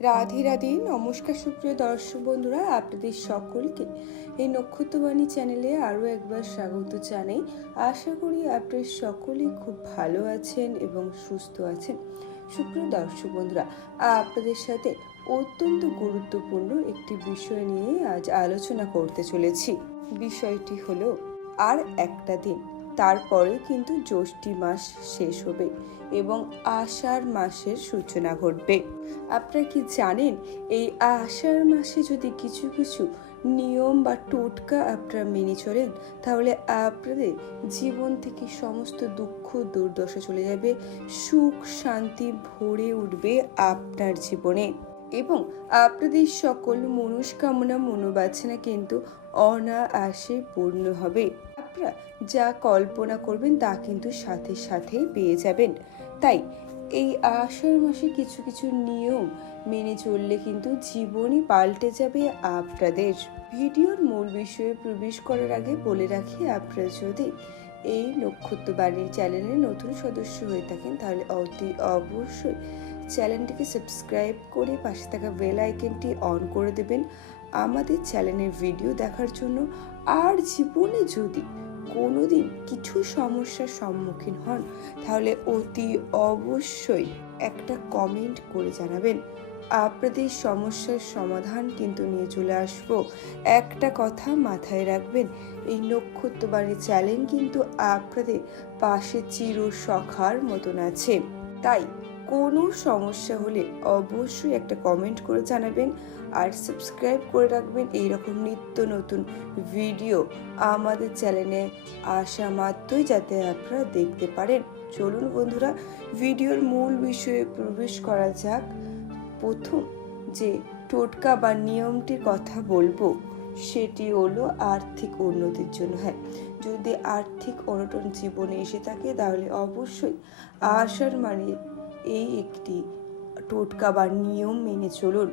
রাধে রাধে, নমস্কার সুপ্রিয় দর্শক বন্ধুরা, আপনাদের সকলকে এই নক্ষত্রবাণী চ্যানেলে আরও একবার স্বাগত জানাই। আশা করি আপনারা সকলেই খুব ভালো আছেন এবং সুস্থ আছেন। সুপ্রিয় দর্শক বন্ধুরা, আপনাদের সাথে অত্যন্ত গুরুত্বপূর্ণ একটি বিষয় নিয়ে আজ আলোচনা করতে চলেছি। বিষয়টি হলো, আর একটা দিন। তারপরে কিন্তু জ্যৈষ্ঠী মাস শেষ হবে এবং আষাঢ় মাসের সূচনা ঘটবে। আপনারা কি জানেন, এই আষাঢ় মাসে যদি কিছু কিছু নিয়ম বা টোটকা আপনারা মেনে চলেন, তাহলে আপনাদের জীবন থেকে সমস্ত দুঃখ, দুর্দশা চলে যাবে, সুখ, শান্তি ভরে উঠবে আপনার জীবনে। এবং আপনাদের সকল মনস্কামনা মনোবাসনা কিন্তু অনায়াসে পূর্ণ হবে। আপনারা যা কল্পনা করবেন তা কিন্তু সাথে সাথেই পেয়ে যাবেন। তাই এই আষাঢ় মাসে কিছু কিছু নিয়ম মেনে চললে কিন্তু জীবনই পাল্টে যাবে আপনাদের। ভিডিওর মূল বিষয়ে প্রবেশ করার আগে বলে রাখি, আপনারা যদি এই নক্ষত্রবাণীর চ্যানেলের নতুন সদস্য হয়ে থাকেন, তাহলে অতি অবশ্যই চ্যানেলটিকে সাবস্ক্রাইব করে পাশে থাকা বেল আইকনটি অন করে দেবেন। আমাদের চ্যানেলের ভিডিও দেখার জন্য আর জীবনে যদি কোনোদিন কিছু সমস্যার সম্মুখীন হন, তাহলে অতি অবশ্যই একটা কমেন্ট করে জানাবেন। আপনাদের সমস্যার সমাধান কিন্তু নিয়ে চলে আসব। একটা কথা মাথায় রাখবেন, এই নক্ষত্রবাণী চ্যালেঞ্জ কিন্তু আপনাদের পাশে চির সখার মতন আছে। তাই কোনো সমস্যা হলে অবশ্যই একটা কমেন্ট করে জানাবেন আর সাবস্ক্রাইব করে রাখবেন। এইরকম নিত্য নতুন ভিডিও আমাদের চ্যানেলে আসা মাত্রই যাতে আপনারা দেখতে পারেন। চলুন বন্ধুরা ভিডিওর মূল বিষয়ে প্রবেশ করা যাক। প্রথম যে টোটকা বা নিয়মটির কথা বলব, সেটি হলো আর্থিক উন্নতির জন্য। হ্যাঁ যদি আর্থিক অনটন জীবনে এসে থাকে, তাহলে অবশ্যই আশার মানে এই একটি টোটকা বা নিয়ম মেনে চলুন।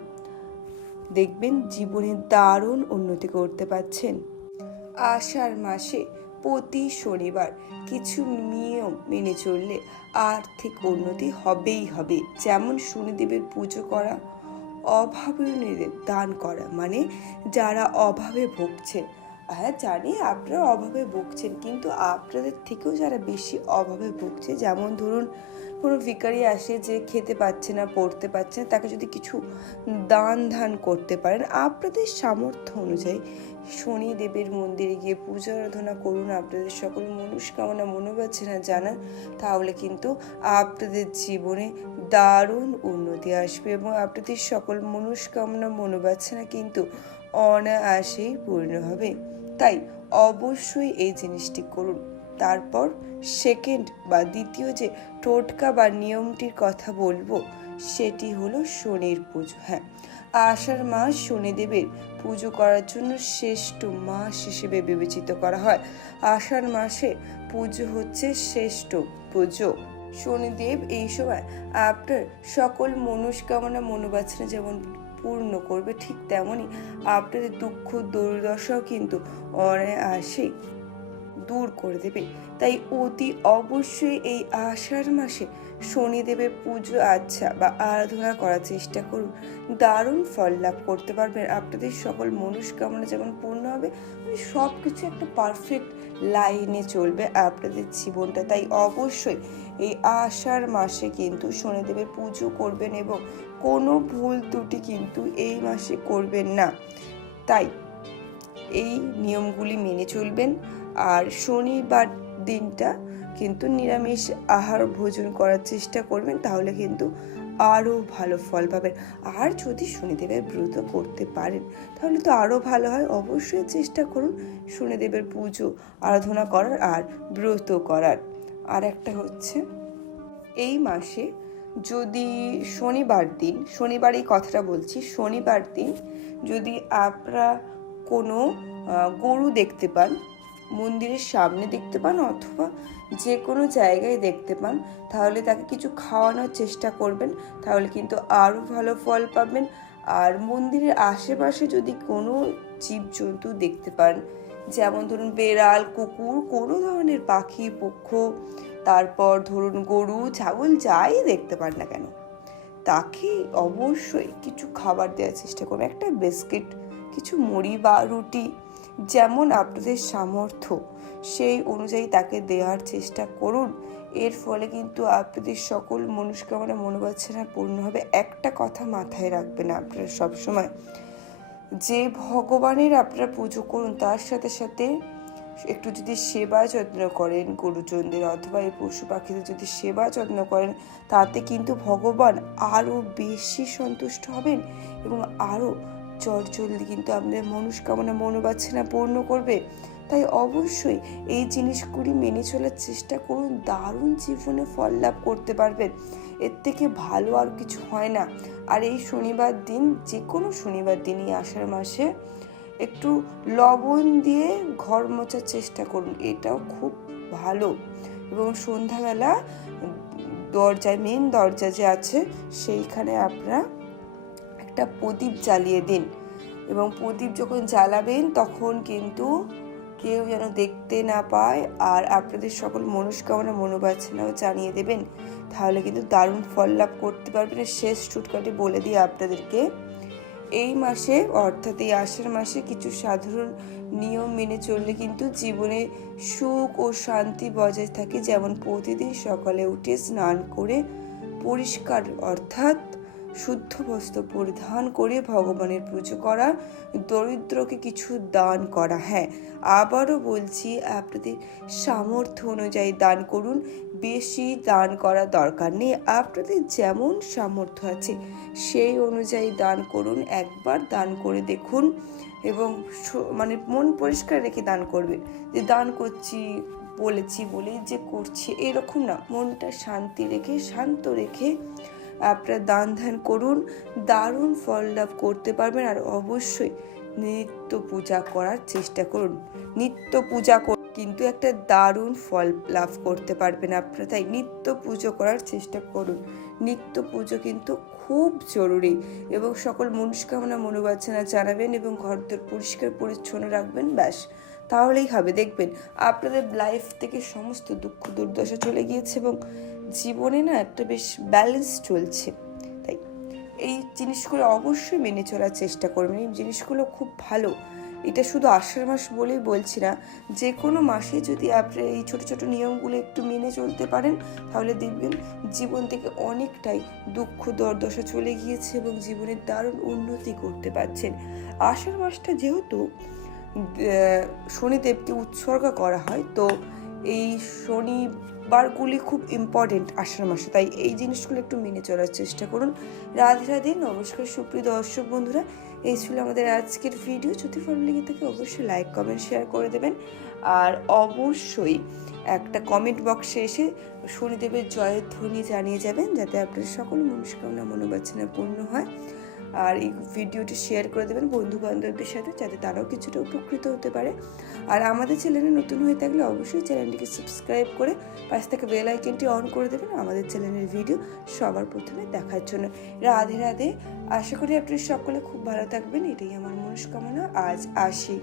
দেখবেন জীবনে দারুণ উন্নতি করতে পারছেন। আষাঢ় মাসে প্রতি শনিবার কিছু নিয়ম মেনে চললে আর্থিক উন্নতি হবেই হবে। যেমন শনিদেবের পুজো করা, অভাবনীয়দের দান করা মানে যারা অভাবে ভুগছে। হ্যাঁ জানি আপনারা অভাবে ভুগছেন, কিন্তু আপনাদের থেকেও যারা বেশি অভাবে ভুগছে, যেমন ধরুন কোনো ভিকারি আসে যে খেতে পাচ্ছে না, পড়তে পারছে না, তাকে যদি কিছু দান ধান করতে পারেন, আপনাদের সামর্থ্য অনুযায়ী শনিদেবের মন্দিরে গিয়ে পূজা আরাধনা করুন, আপনাদের সকল মনস্কামনা মনোবাসনা জানান, তাহলে কিন্তু আপনাদের জীবনে দারুণ উন্নতি আসবে এবং আপনাদের সকল মনস্কামনা মনোবাসনা কিন্তু অনায়াসেই পূর্ণ হবে। তাই অবশ্যই এই জিনিসটি করুন। তারপর সেকেন্ড বা দ্বিতীয় যে টোটকা বা নিয়মটির কথা বলব, সেটি হলো শনির পুজো। হ্যাঁ আষাঢ় মাস শনিদেবের পুজো করার জন্য শ্রেষ্ঠ মাস হিসেবে বিবেচিত করা হয়। আষাঢ় মাসে পুজো হচ্ছে শ্রেষ্ঠ পুজো। শনিদেব এই সময় আপনার সকল মনস্কামনা মনোবাসনা যেমন পূর্ণ করবে, ঠিক তেমনই আপনাদের দুঃখ দুর্দশাও কিন্তু অনায়াসেই দূর করে দেবে। তাই অতি অবশ্যই এই আষাঢ় মাসে শনিদেবের পুজো আচ্ছা বা আরাধনা করার চেষ্টা করুন। দারুণ ফল লাভ করতে পারবেন আপনাদের সকল মনস্কামনা যেমন পূর্ণ হবে মানে সব কিছু একটা পারফেক্ট লাইনে চলবে আপনাদের জীবনটা। তাই অবশ্যই এই আষাঢ় মাসে কিন্তু শনিদেবের পুজো করবেন এবং কোনো ভুল ত্রুটি কিন্তু এই মাসে করবেন না। তাই এই নিয়মগুলি মেনে চলবেন। আর শনিবার দিনটা কিন্তু নিরামিষ আহার ভোজন করার চেষ্টা করবেন, তাহলে কিন্তু আরও ভালো ফল পাবেন। আর যদি শনিদেবের ব্রত করতে পারেন, তাহলে তো আরও ভালো হয়। অবশ্যই চেষ্টা করুন শনিদেবের পুজো, আরাধনা করার আর ব্রত করার। আর একটা হচ্ছে, এই মাসে যদি শনিবার দিন শনিবার এই কথাটা বলছি, শনিবার দিন যদি আপনারা কোনো গরু দেখতে পান মন্দিরের সামনে দেখতে পান অথবা যে কোনো জায়গায় দেখতে পান, তাহলে তাকে কিছু খাওয়ানোর চেষ্টা করবেন। তাহলে কিন্তু আরও ভালো ফল পাবেন। আর মন্দিরের আশেপাশে যদি কোনো জীবজন্তু দেখতে পান, যেমন ধরুন বেড়াল, কুকুর, কোনো ধরনের পাখি, পক্ষ, তারপর ধরুন গরু, ছাগল, যাই দেখতে পান না কেন, তাকে অবশ্যই কিছু খাবার দেওয়ার চেষ্টা করবেন একটা বিস্কিট, কিছু মুড়ি বা রুটি যেমন আপনাদের সামর্থ্য, সেই অনুযায়ী তাকে দেওয়ার চেষ্টা করুন। এর ফলে কিন্তু আপনাদের সকল মনস্কামনা মনোবাচ্ছনা পূর্ণ হবে। একটা কথা মাথায় রাখবেন আপনারা সবসময়, যে ভগবানের আপনারা পুজো করুন, তার সাথে সাথে একটু যদি সেবা যত্ন করেন গরুজনদের অথবা এই পশু পাখিদের যদি সেবা যত্ন করেন, তাতে কিন্তু ভগবান আরও বেশি সন্তুষ্ট হবেন এবং আরও চটজলদি কিন্তু আপনাদের মনস্কামনা মনোবাচ্ছনা পূর্ণ করবে। তাই অবশ্যই এই জিনিসগুলি মেনে চলার চেষ্টা করুন, দারুণ জীবনে ফল লাভ করতে পারবেন। এর থেকে ভালো আর কিছু হয় না। আর এই শনিবার দিন যে কোনো শনিবার দিনই আষাঢ় মাসে একটু লবণ দিয়ে ঘর মোছার চেষ্টা করুন, এটাও খুব ভালো। এবং সন্ধ্যাবেলা দরজায় মেন দরজা যে আছে, সেইখানে আপনারা একটা প্রদীপ জ্বালিয়ে দিন। এবং প্রদীপ যখন জ্বালাবেন, তখন কিন্তু কেউ যেন দেখতে না পায় আর আপনাদের সকল মনস্কামনা মনোবাসনাও জানিয়ে দেবেন। তাহলে কিন্তু দারুণ ফল লাভ করতে পারবেন। শেষ টুটকাটি বলে দিই আপনাদেরকে। এই মাসে, অর্থাৎ এই আষাঢ় মাসে কিছু সাধারণ নিয়ম মেনে চললে কিন্তু জীবনে সুখ ও শান্তি বজায় থাকে। যেমন প্রতিদিন সকালে উঠে স্নান করে পরিষ্কার, অর্থাৎ শুদ্ধ বস্ত্র পরিধান করে ভগবানের পুজো করা, দরিদ্রকে কিছু দান করা। হ্যাঁ আবারও বলছি, আপনাদের সামর্থ্য অনুযায়ী দান করুন, বেশি দান করা দরকার নেই। আপনাদের যেমন সামর্থ্য আছে, সেই অনুযায়ী দান করুন, একবার দান করে দেখুন এবং মানে মন পরিষ্কার রেখে দান করবেন। যে দান করছি, বলেছি বলেই যে করছি, এরকম না। মনটা শান্তি রেখে, শান্ত রেখে আপনারা দান ধ্যান করুন, দারুণ ফল লাভ করতে পারবেন আর অবশ্যই নিত্য পূজা করার চেষ্টা করুন। নিত্য পূজা কর কিন্তু একটা দারুণ ফল লাভ করতে পারবেন আপনারা, তাই নিত্য পুজো করার চেষ্টা করুন। নিত্য পুজো কিন্তু খুব জরুরি এবং সকল মনস্কামনা মনোবাসনা জানাবেন এবং ঘরদোর পরিষ্কার পরিচ্ছন্ন রাখবেন, ব্যাস। তাহলেই হবে। দেখবেন, আপনাদের লাইফ থেকে সমস্ত দুঃখ দুর্দশা চলে গিয়েছে এবং জীবনে না একটা বেশ ব্যালেন্স চলছে। তাই এই জিনিসগুলো অবশ্যই মেনে চলার চেষ্টা করবেন। এই জিনিসগুলো খুব ভালো। এটা শুধু আষাঢ় মাস বলেই বলছি না যে কোনো মাসে যদি আপনি এই ছোট ছোট নিয়মগুলো একটু মেনে চলতে পারেন, তাহলে দেখবেন জীবন থেকে অনেকটাই দুঃখ, দরদশা চলে গিয়েছে এবং জীবনের দারুণ উন্নতি করতে পারছেন। আষাঢ় মাসটা যেহেতু শনিদেবকে উৎসর্গ করা হয়, তো এই শনিবারগুলি খুব ইম্পর্টেন্ট আষাঢ় মাসে। তাই এই জিনিসগুলো একটু মেনে চলার চেষ্টা করুন। রাধে রাধে, নমস্কার সুপ্রিয় দর্শক বন্ধুরা। এই ছিল আমাদের আজকের ভিডিও যদি ভালো লেগে থাকে অবশ্যই লাইক কমেন্ট শেয়ার করে দেবেন। আর অবশ্যই একটা কমেন্ট বক্সে এসে শনিদেবের জয়ের ধ্বনি জানিয়ে যাবেন, যাতে আপনার সকল মনস্কামনা মনোবাসনা পূর্ণ হয়। আর এই ভিডিওটি শেয়ার করে দেবেন বন্ধু বান্ধবদের সাথে, যাতে তারাও কিছুটা উপকৃত হতে পারে। আর আমাদের চ্যানেলে নতুন হয়ে থাকলে অবশ্যই চ্যানেলটিকে সাবস্ক্রাইব করে পাশ থেকে বেল আইকনটি অন করে দেবেন আমাদের চ্যানেলের ভিডিও সবার প্রথমে দেখার জন্য। রাধে রাধে। আশা করি আপনি সকলে খুব ভালো থাকবেন। এটাই আমার মনস্কামনা। আজ আসি।